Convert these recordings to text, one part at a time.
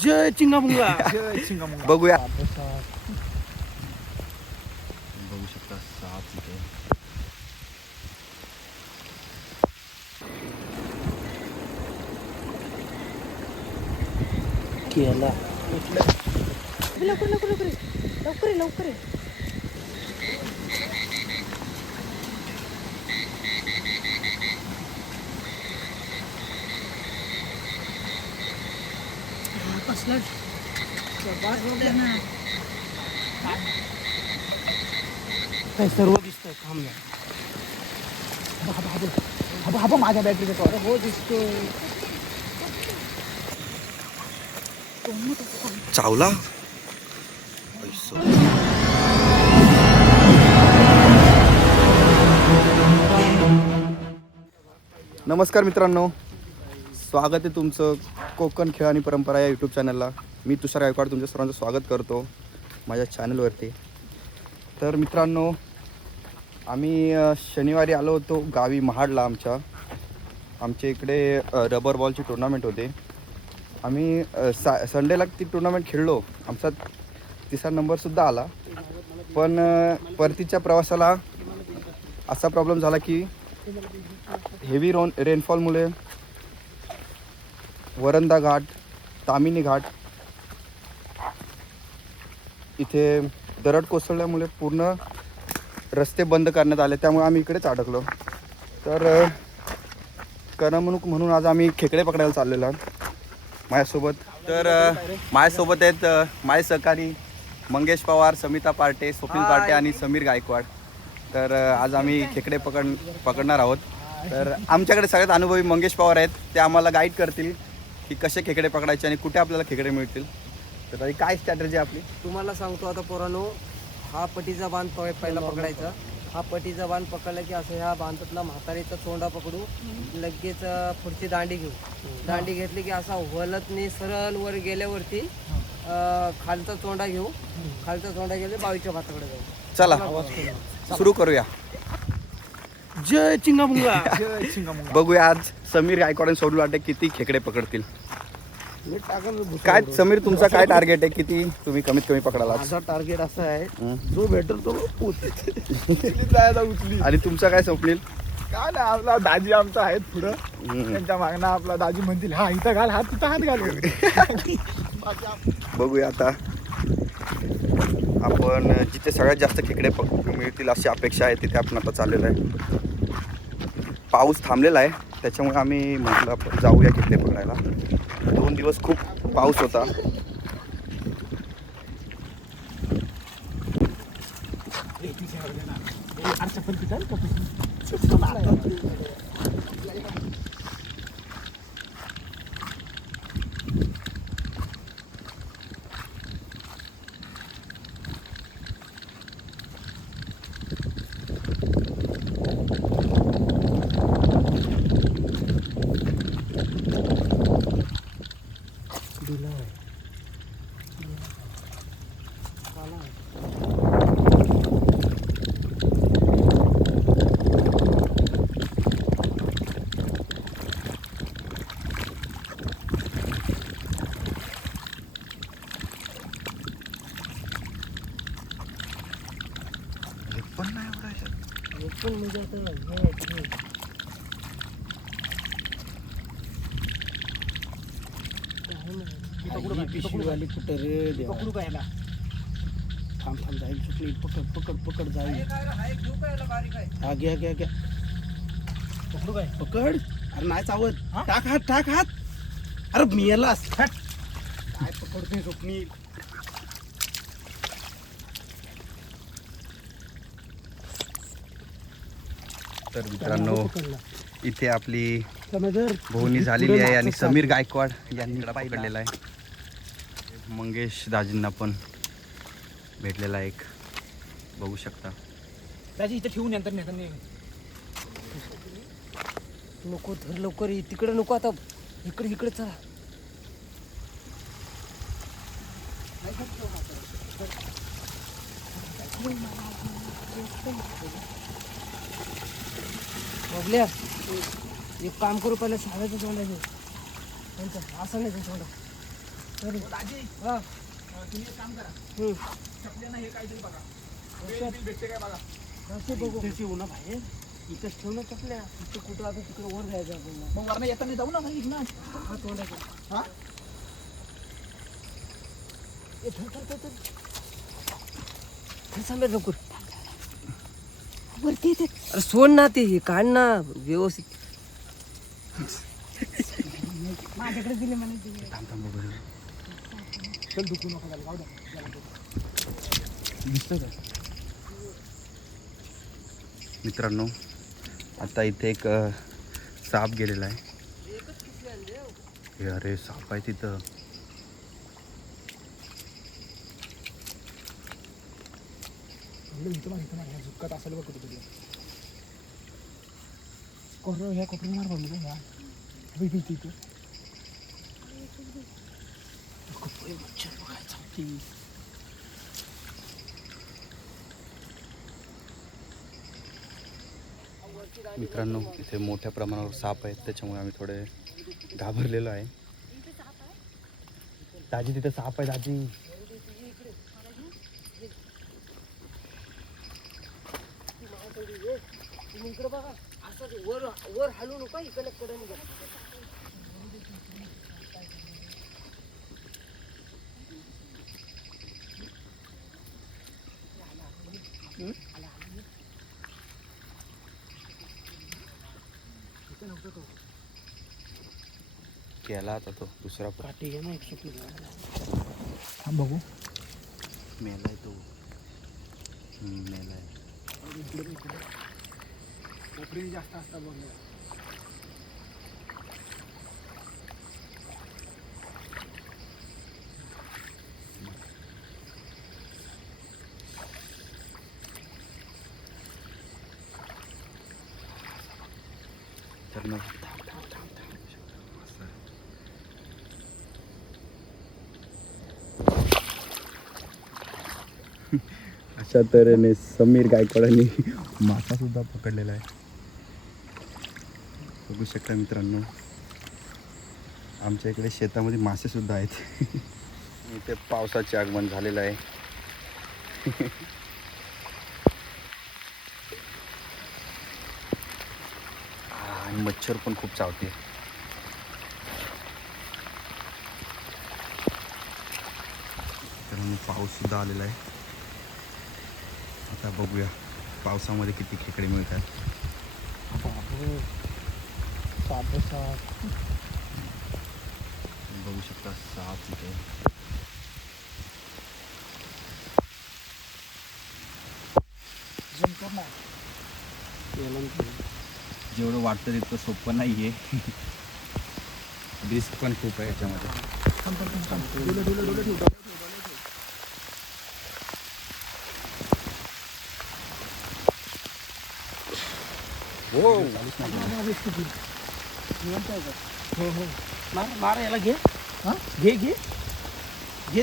जय चिंगामुंगा जय चिंगामुंगा. बघूया. बघू शकता साप इथे. केला लवकर लवकर लवकर लवकर लवकर कसला काय सर्व दिसतंय. थांब ना. हा माझ्या बॅटरीचा कवर हो दिसतोय. चावला. नमस्कार मित्रांनो, स्वागत आहे तुमचं कोकण खेळ आणि परंपरा या यूट्यूब चॅनलला. मी तुषार गायकवाड तुमच्या सर्वांचं स्वागत करतो माझ्या चॅनलवरती. तर मित्रांनो, आम्ही शनिवारी आलो होतो गावी महाडला. आमच्या इकडे रबर बॉलची टुर्नामेंट होते. आम्ही संडेला ती टुर्नामेंट खेळलो. आमचा 3रा नंबरसुद्धा आला. पण परतीच्या प्रवासाला असा प्रॉब्लेम झाला की हेवी रेनफॉलमुळे वरंदा घाट, तामिनी घाट इथे दरड कोसळल्यामुळे पूर्ण रस्ते बंद करण्यात आले. त्यामुळे आम्ही इकडेच अडकलो. तर करमणूक म्हणून आज आम्ही खेकडे पकडायला चाललेलो माझ्यासोबत. तर माझ्यासोबत आहेत माझे सहकारी मंगेश पवार, समिता पार्टे, स्वप्नील पार्टे आणि समीर गायकवाड. तर आज आम्ही खेकडे पकडणार आहोत. तर आमच्याकडे सगळ्यात अनुभवी मंगेश पवार आहेत. ते आम्हाला गाईड करतील की कसे खेकडे पकडायचे आणि कुठे आपल्याला खेकडे मिळतील. तर ताई, काय स्ट्रॅटेजी आपली? तुम्हाला सांगतो आता पोरांनो, हा पटीचा बांध पहिला पकडायचा. हा पटीचा बांध पकडला की असं ह्या बांधातला म्हातारीचा चोंडा पकडू, लगेच पुढची दांडी घेऊ. दांडी घेतली की असा वलतनी सरळ वर गेल्यावरती खालचा चोंडा घेऊ. खालचा चोंडा गेले बावीच्या भाताकडे जाऊ. चला सुरू करूया. जय चिंगामुंगा जय चिंगामुंगा. बघूया आज समीर गायकवाड आणि सोडू लाटे किती खेकडे पकडतील. काय समीर, तुमचा काय टार्गेट आहे? किती तुम्ही कमीत कमी पकडाला? माझा टार्गेट असं आहे, जो भेटेल तो जायला उचली. आणि तुमचा काय स्वप्नील? काय नाही, आपला दाजी आमचा आहेत पुढं. त्यांच्या मागणं आपला दाजी म्हणतील हा इथं घाल, हात तिथं हात घाल. बघूया आता. आपण जिथे सगळ्यात जास्त खेकडे मिळतील अशी अपेक्षा आहे तिथे आपण आता चाललेलो आहे. पाऊस थांबलेला आहे, त्याच्यामुळे आम्ही म्हटलं आपण जाऊया खेकडे पकडायला. 2 दिवस खूप पाऊस होता. पण म्हणजे आता पिशवीवाली कुठं रे देवा. पकडू काय याला? थांब थांब, जाईल सुटली. पकड पकड पकड जाईल. हा घ्या घ्या घ्या. पकडू काय? पकड. अरे नाही चावत. टाक हात, टाक हात. अरे मी यालास काय पकडतोय स्वप्नील. तर मित्रांनो, इथे आपली भोवनी झालेली आहे आणि समीर गायकवाड यांनी पकडलेला आहे. मंगेश दाजींना पण भेटलेला एक, बघू शकता. दाजी इथं ठेवून नंतर नंतर नको धर लवकर, तिकडे नको, आता इकडे इकडे चला. बघल्या, एक काम करू, पहिलं साधायचं तोंडा घेऊ. असं नाही तोंडा. दाजी हा. तुम्ही एक काम करा हम्म. चपल्यानं हे काहीतरी बघा बेल बिल भेटते काय बघा कसं बघू त्याची होणार बाहेर इथंच ठेवू ना चपल्या इथे कुठं आता तिकडे वर जायचं आपल्याला मग वरनं येताना जाऊ ना मग इथनं हा तोंडाकडे हा ए थर सांगा लवकर वरती येते. अरे सोड ना ते काढ ना व्यवस्थित माझ्याकडे दिले मला दिले. थांब थांब बघू. चल दुखू नको त्याला जाऊ दे दिसतंय का मित्रांनो? आता इथे एक साप गेलेला आहे. हे अरे साप आहे तिथं. इथं मार झुक्कात असेल बघ कुठेतरी कोर ह्या कोपऱ्यात मार बघ ह्या इथे इथे कपडे मच्छर बघायचा मित्रांनो इथे मोठ्या प्रमाणावर साप आहेत, त्याच्यामुळे आम्ही थोडे घाबरलेलो आहे. दाजी तिथे साप आहे दाजी. इकडे बघा असं वर वर हलू नका इकडे कडे निघा केला आता तो दुसरा काठी घे ना एक सुटली थांब बघू मेलाय तो. मेलाय. कोपरी जास्त असतात बघ तर मग अशा तऱ्हेने समीर गायकवाडांनी मासा सुद्धा पकडलेला आहे. बघू शकता मित्रांनो, आमच्या इकडे शेतामध्ये मासे सुद्धा आहेत. इथे पावसाचे आगमन झालेलं आहे. आणि मच्छर पण खूप चावते. तर पाऊस सुद्धा आलेला आहे. आता बघूया पावसामध्ये किती खेकडे मिळतात. बघू शकता साप इथे. जेवढं वाटतं तितकं सोपं नाही आहे. रिस्क पण खूप आहे याच्यामध्ये. हो मार याला घे. घे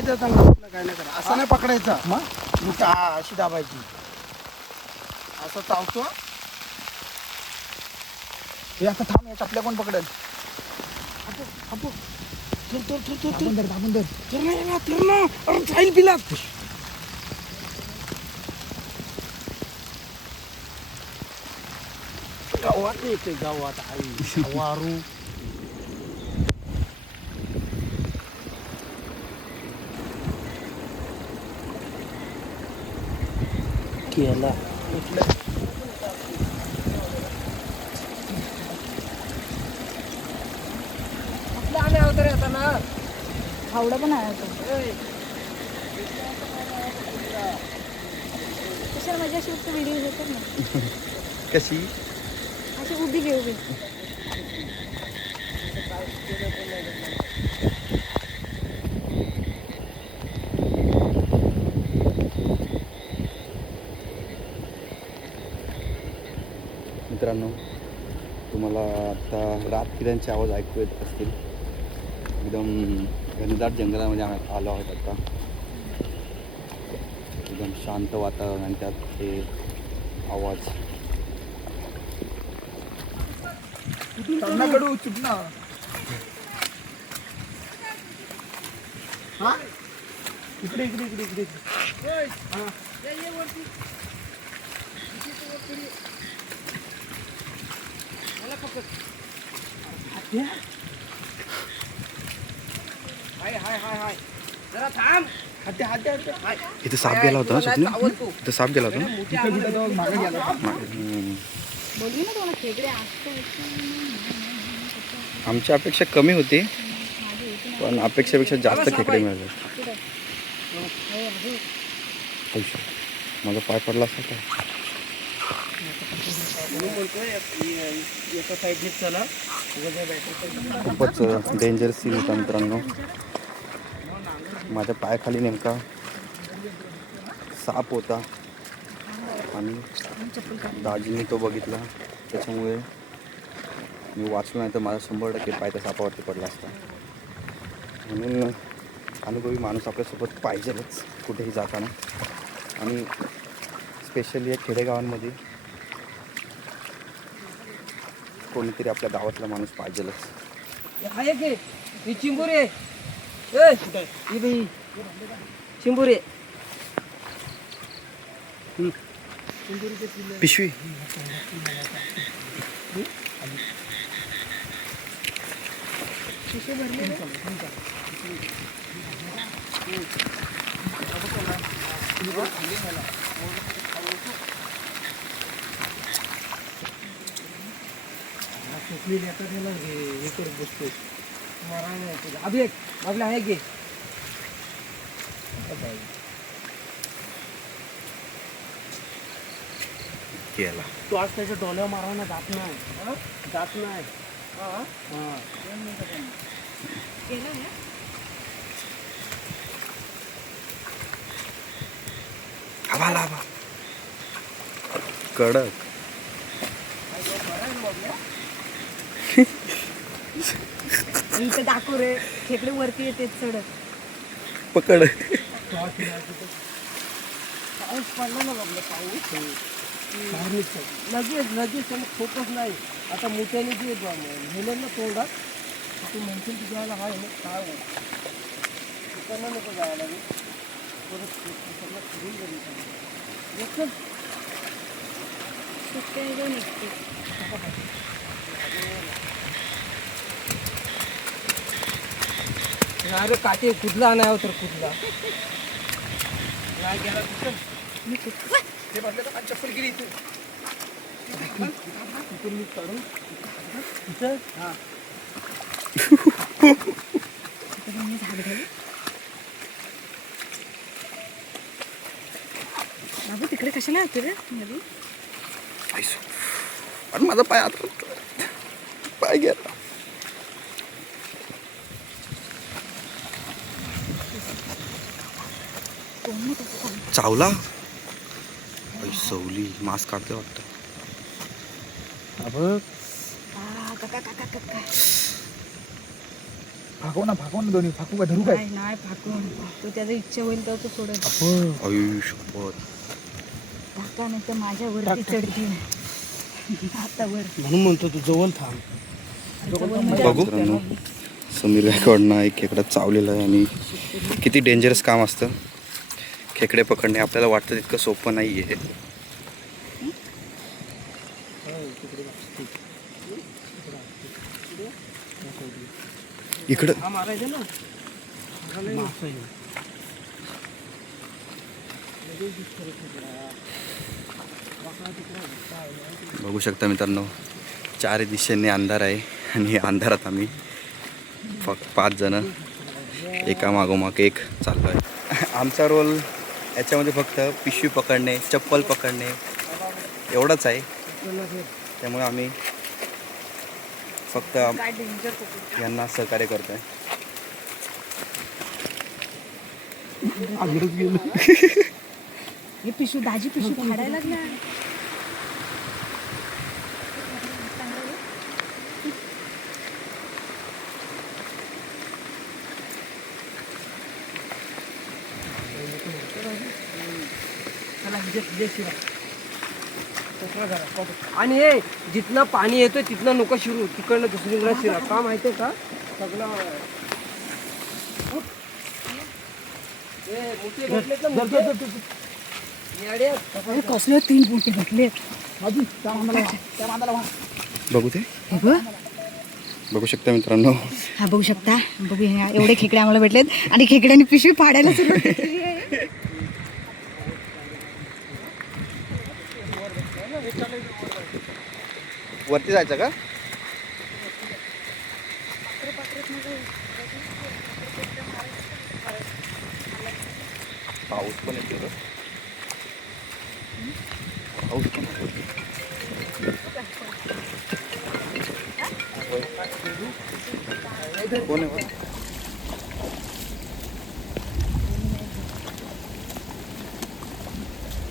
त्याचा काय नाही करा. असं नाही पकडायचा. मग अशी दाबायची. असं चावतो. हे आता थांब या चपल्या कोण पकडेल दाबून धर जाईल पिला. गावात येते गावात आई वारू केला. आपल्या आले अवतरे आता ना हावडा पण आहे तो. कशाला माझी अशी फक्त व्हिडिओ घेतात ना कशी अशी उभी घे उभी. मित्रांनो, तुम्हाला आता रातकिऱ्यांचे आवाज ऐकू येत असतील. एकदम घनदाट जंगलामध्ये आम्ही आलो आहोत आता. एकदम शांत वातावरण आणि त्यात हे आवाज. कडू चुपना हा इकडे इकडे इकडे इकडे हा. हत्या? हाय हाय हाय हाय जरा थांब. हत्या हत्या हत्या हाय. इथं साप गेला होता ना तुला स्वप्न चावल तू. इथं साप गेला होता ना मोठी इकडे आवाज कुठे तो मागे गेला हम्म. बोलली ना तुम्हाला खेकडे असतं आमची अपेक्षा कमी होती पण अपेक्षेपेक्षा जास्त खेकडे मिळाले पैसे माझा पाय पडला असता का म्हणून बोलतोय एका साईडने चला उगाच बॅटरी खूपच डेंजर सीन होता मित्रांनो माझ्या पायाखाली नेमका साप होता आणि दाजीने तो बघितला त्याच्यामुळे मी वाचलो नाही तर माझा 100% पाय त्या सापावरती पडला असता म्हणून अनुभवी माणूस आपल्यासोबत पाहिजेलच कुठेही जाताना आणि स्पेशली या खेडेगावांमध्ये कोणीतरी आपल्या गावातला माणूस पाहिजेलच आहे की ही चिंबुरी आहे ए ही बाई चिंबुरी आहे. पिशवी हे करत बसतोय अभि एक बाबला आहे की केला तू आज त्याच्या डोल्यावर मारायला जात नाही हा? जात नाही हा. आवाला कडक इथं दाखव रे खेकडे वरती येते चढत पकड पाऊस पडला ना बाबला पाऊस लगेच लगेच त्याला फोकस नाही आता मोठ्याने जे नेलं ना तोंडात तू म्हणशील की जायला आहे ना काय तिकडनं नको जायला मी परत सगळं फिरून गेली सुट्ट्या निघते अरे काटे कुदला नाही तर कुदला नाही गेला तिथं ते म्हटलं तर चप्पल गेली इथे तिथून मी काढून तिथं हा बाबू तिकडे कशाला होते रे मध्ये आणि माझा पाय आता पाय गेला चावला सवली मास्क काढते वाटतं भागव ना दोन्ही फाकू का धरू काय नाही नाही फाकून तो त्याची इच्छा होईल तर तो सोडत आयुष्यपत टाका नाही तर माझ्यावरती चढतील हातावर म्हणून म्हणतो तू जवळ थांब बघू समीर गायकवाडनं एक खेकडा चावलेला आहे आणि किती डेंजरस काम असतं खेकडे पकडणे आपल्याला वाटतं तितकं सोपं नाही आहे इकडं हा मारायचं ना बघू शकता मित्रांनो चारही दिशेने अंधार आहे आणि अंधारात आम्ही फक्त 5 जण एका मागोमाग एक चाललो आहे आमचा रोल याच्यामध्ये फक्त पिशवी पकडणे चप्पल पकडणे एवढंच आहे त्यामुळे आम्ही फक्त काय डेंजर पकडतो यांना सहकार्य करतोय हे पिशू दाजी पिशू फाडायला लागला आणि हे जिथनं पाणी येतोय तिथनं नको शिरू तिकडनं दुसरीकडे शिरा का माहितीये का सगळं मोठे भेटलेत ना मोठे. येडे. अरे कसले 3 मोठे भेटले. बाजू त्या बांधाला व्हा, त्या बांधाला व्हा. बघू ते हे बघ. बघू शकता मित्रांनो. हा बघू शकता. बघू ह्या एवढे खेकडे आम्हाला भेटलेत आणि खेकड्यांनी पिशवी फाडायला सुरुवात केली आहे. वरती जायचं का? पाऊस पण येतो. पाऊस पण कोण आहे?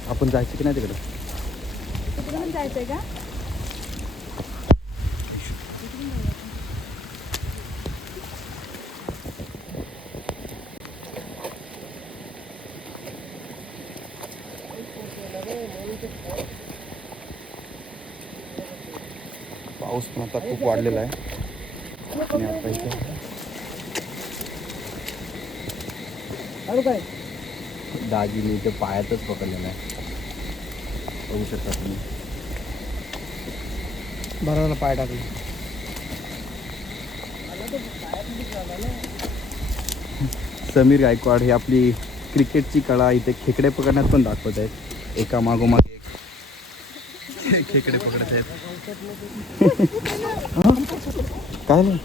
आपण जायचं की नाही तिकडं? तिकडे पण जायचंय का? पाऊस पण आता खूप वाढलेला आहे आणि आता इथे दाजीने इथे पायातच पकडलेला आहे. बघू शकता तुम्ही. बरोबर पाय टाकले. समीर गायकवाड हे आपली क्रिकेटची कला इथे खेकडे पकडण्यात पण दाखवत आहेत. एका मागोमाग एक खेकडे पकडत आहेत. काय नाही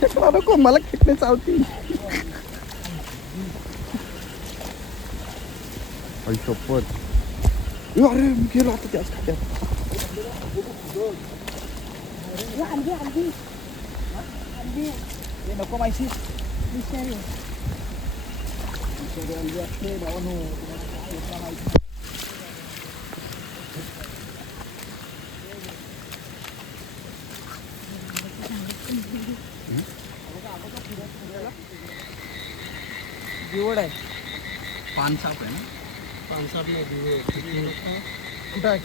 खेकडा नको, मला खेकडे चावतील. शपथ. अरे मी गेलो आता त्याच खात्यात. नको माहिती. दिवड आहे. पानसाप आहे ना? पानसाप नाही दिवड. कुठं आहे?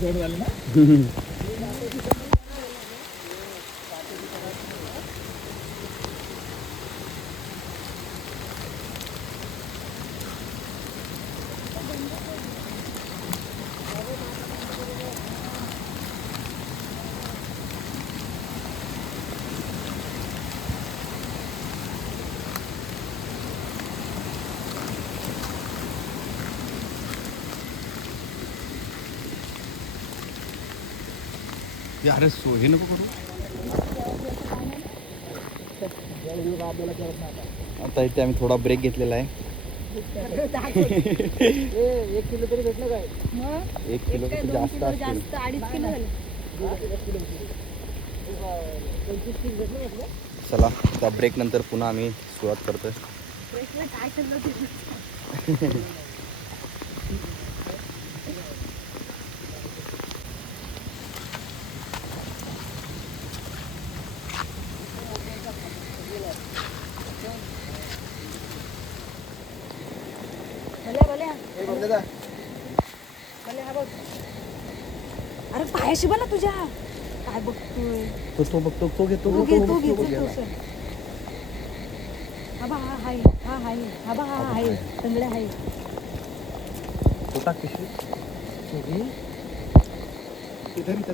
जोड झालं ना. अरे सो हे नको करू. आता इथे आम्ही थोडा ब्रेक घेतलेला आहे. 1 किलो तरी भेटलं काय? 1 किलो पेक्षा जास्त असतील. जास्त 2.5 किलो झाले. चला त्या ब्रेक नंतर पुन्हा आम्ही सुरुवात करतोय. काय चाललं? अरे पायाशी बना तुझ्या. काय बघतोय? तो बघतो, तो घेतो. तू घे, तू घे, चल, तू चल. हा बा हा हाय, हा हाय, हा बा हा हाय, तंगड्या हाय. तो टाक पिशवी. इधर इथं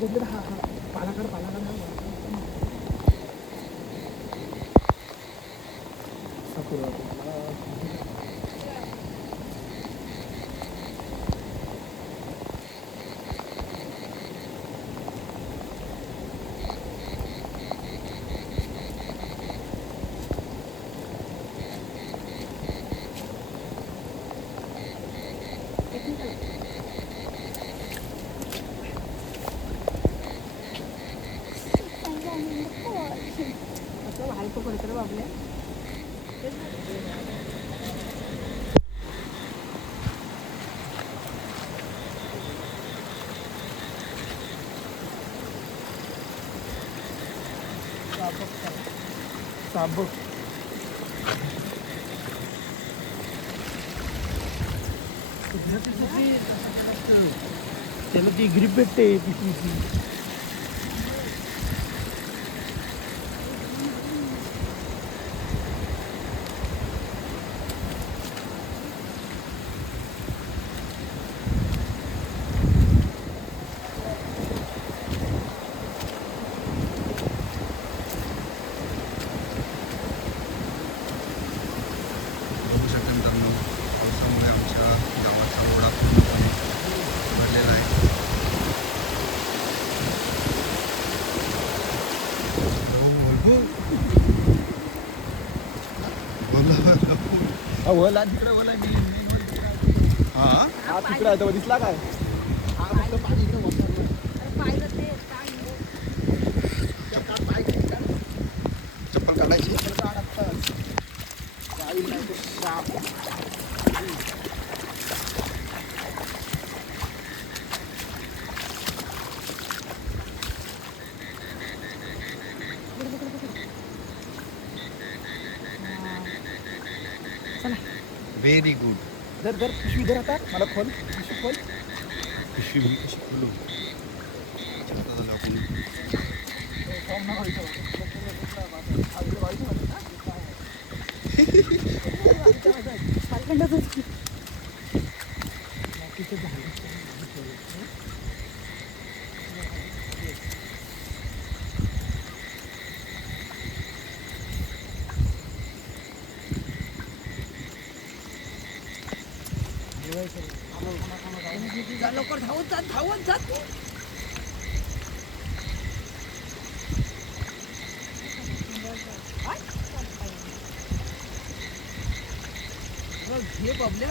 तुझ्या हा हा पालाकड हलकं पडतं रे बाबल्या. साबक त्याला ती ग्रीप भेटते पिशवीची. बघू शकता मित्रांनो, पावसामुळे आमच्या गावाचा ओढा पूर्णपणे भरलेला आहे. ओला तिकडे ओला हा हा तिकडे आहे तो दिसला काय अरे पाहिलं ते काय चप्पल काढायची. Very good. जर जर पिशवी धर आता मला खोल पिशवी खोल पिशवी मी कशी खोलू? चिंता झाला आपण. लवकर धावत जात घे बाबल्या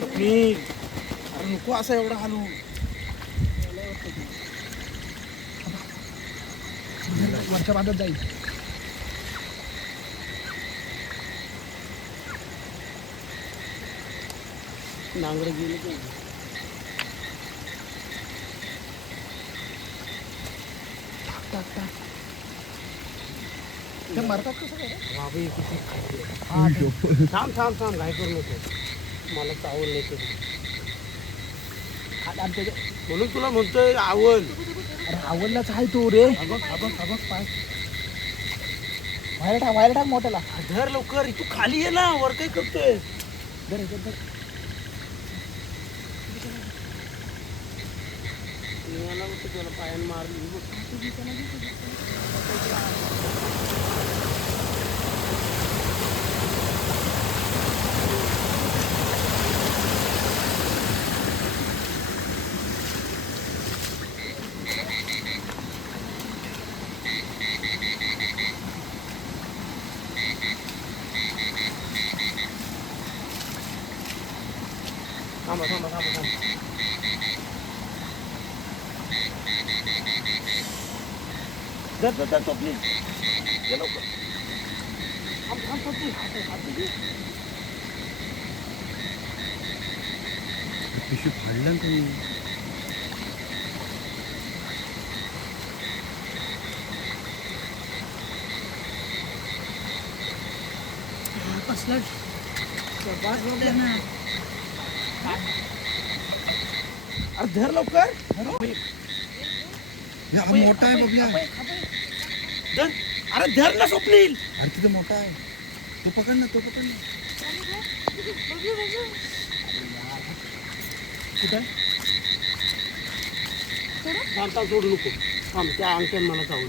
स्वप्नील, अरे नको असं एवढं हालू. वरच्या बांधत जाईल नांगडे गेले ते. ते मरतात कसं काय रे? बाबा हे किती खायचे. थांब घाई करू नको. मला चावल नाही कधी. म्हणून तुला म्हणतोय आवल. अरे आवडलाच आहे तो रे बघ पाय. व्हायला टाक मोठ्याला धर लवकर, तू खाली ये ना, वर काय करतोय? धर हे धर मला वाटतं तुला पायानं मारली बघ. थांबा. धर तो प्लीज. ये लवकर. थांब तू. हात दे. पिशवी फाडलं ना तुम्ही. कसलं अरे धर लवकर. हे हा मोठा आहे बघल्या. धर. अरे धर ना स्वप्नील. अरे तिथं मोठा आहे. तो पकड ना. कुठं? थांब सोडू नको. थांब त्या अंगठ्यान मला चावून.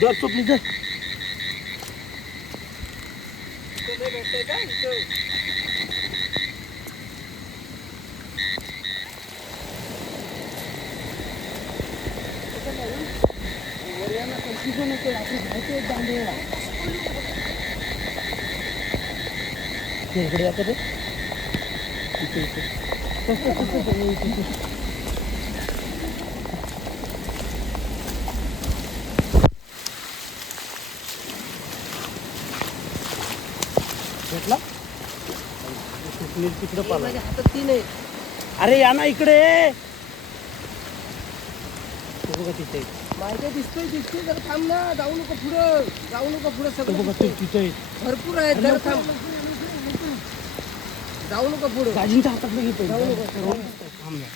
धर स्वप्नील धर. इकडे आता ते भेटला. स्वप्नील तिकडं पाला. माझ्या हातात 3 आहे. अरे या ना इकडे. तो बघा तिथे. माहिती दिसतोय जर थांब ना, जाऊ नको पुढं तो सगळं बघा दिसतंय. तिथे. भरपूर आहे, जर थांब, जाऊ नको पुढं. दाजींच्या हातातलं घेतो. जाऊ नको. थांब ना.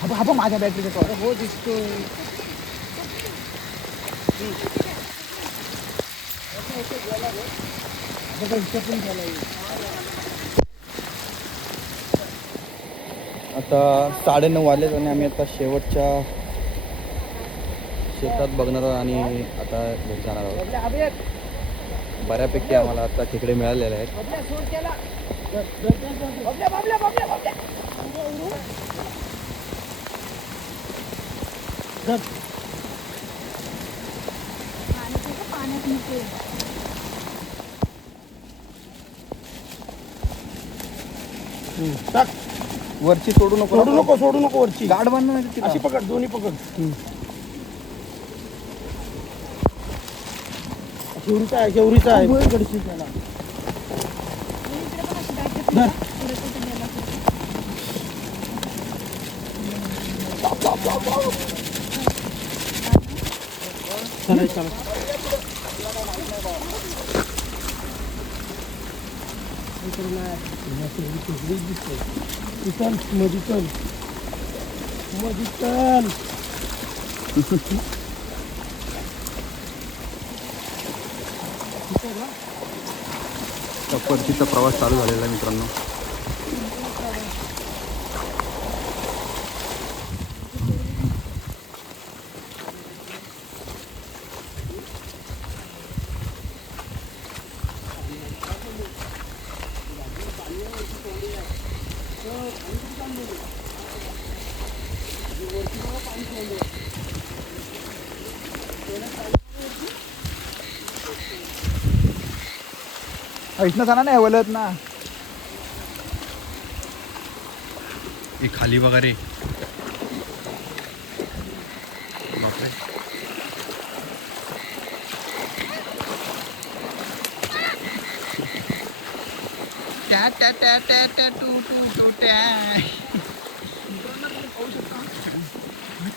हा माझ्या बॅटरीचा तो. हो दिसतोय. आता 9:30 वाजलेत आणि आम्ही आता शेवटच्या शेतात बघणार आहोत आणि आता घरी जाणार आहोत. बऱ्यापैकी आम्हाला आता खेकडे मिळालेले आहेत. पाण्यात नको. टाक. वरची सोडू नको. सोडू नको वरची. गाठ बांधणं नाही तिला. अशी पकड, दोन्ही पकड. केवरीचा आहे पकडशील त्याला. इकडे पण अशी बॅग घेतली ना, पुढे कुठे नेला कुठे. चला. मधी परतीचा प्रवास चालू झालेला आहे मित्रांनो. इथनं जाणार नाही वलत ना. हे खाली वगैरे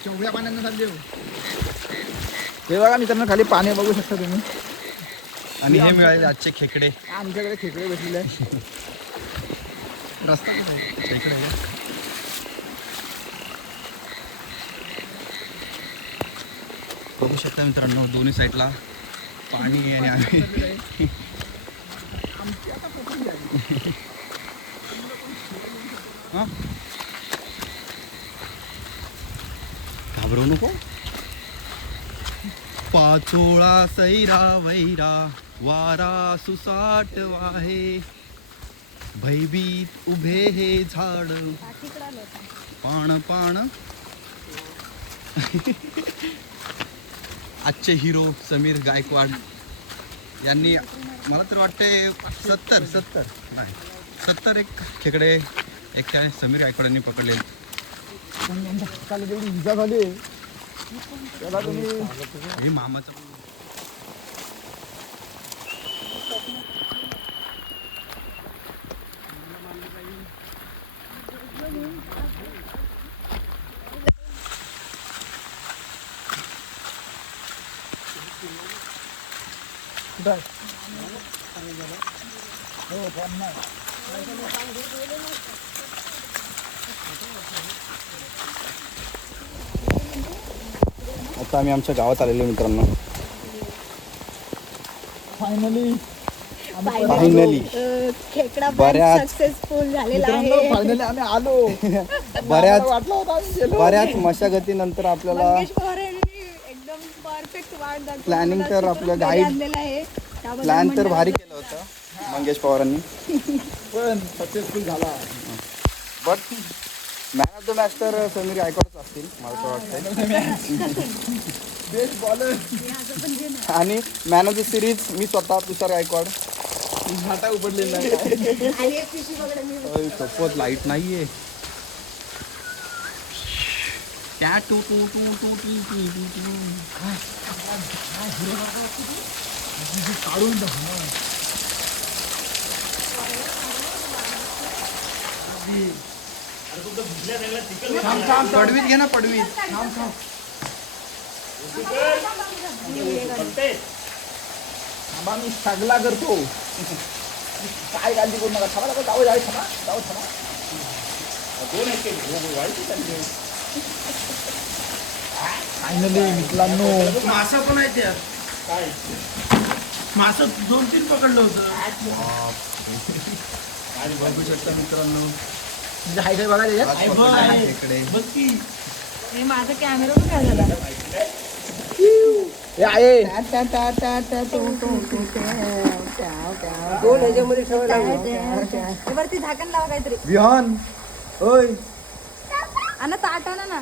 केवढ्या पाण्यानं चालले हो. हे बघा मित्रांनो, खाली पाणी बघू शकता तुम्ही. आणि हे मिळाले आजचे खेकडे. आमच्याकडे खेकडे बसलेले आहे. रस्ता खेकडे बघू शकता मित्रांनो, दोन्ही साईडला पाणी आहे आणि आम्ही घाबरू नको. पाचोळा सैरा वैरा वारा सुसाट वाहे, भयभीत उभे हे झाड पाण पाण. आजचे हिरो समीर गायकवाड यांनी मला तर वाटते 70 एक खेकडे एक काय समीर गायकवाडांनी पकडले. पण यांच्या हाताला जेवढी इजा झाली त्याला तुम्ही हे मामाचं आता आम्ही आमच्या गावात आलेलो मित्रांनो. फायनली खेकडा बऱ्याच- सक्सेसफुल झालेला आहे. फायनली आम्ही आलो. बऱ्याच वाटलं होतं आम्ही गेलो. बऱ्याच मशागतीनंतर आपल्याला मंगेश पवार यांनी एकदम परफेक्ट वाट दाखवून Planning मला तर तिकडून आपलं घरी guide- आणलेलं आहे. त्याबद्दल प्लॅन तर म्हणलं भारी होतं. केलं होतं मंगेश पवारांनी. पण सक्सेसफुल झाला. But man of the match तर समीर गायकवाडच असतील मला तर वाटतंय. बेस्ट बॉलर हे असं पण घे ना. आणि मॅन ऑफ द सिरीज मी स्वतः तुषार गायकवाड. घाटा उघडलेला आहे. आणि एक पिशवी वगैरे मी सोपत लाईट नाहीये. त्या टू टू टू टू टू टू टू टू. काढून टाक. माशी थांब थांब पडवीत घे ना पडवीत. थांब थांब थांबा मी सगला करतो. काय काळजी करू नका. थांबा थांबा जाऊ जाऊ थांबा जाऊ थांबा. फायनली मित्रांनो मासा पण आहे त्यात. मासा 2-3 पकडलं होतं. बघू शकता मित्रांनो. म्हणजे हाय काय बघायला याच्यात? आहे, बघ, आहे. इकडे बघ की. हे माझा कॅमेरा पण काय झाला हे आहे दोन ह्याच्यामध्ये ठेवायला लागलं. हे वरती झाकण लावा काहीतरी विहान. ओय आणि ताट आणा ना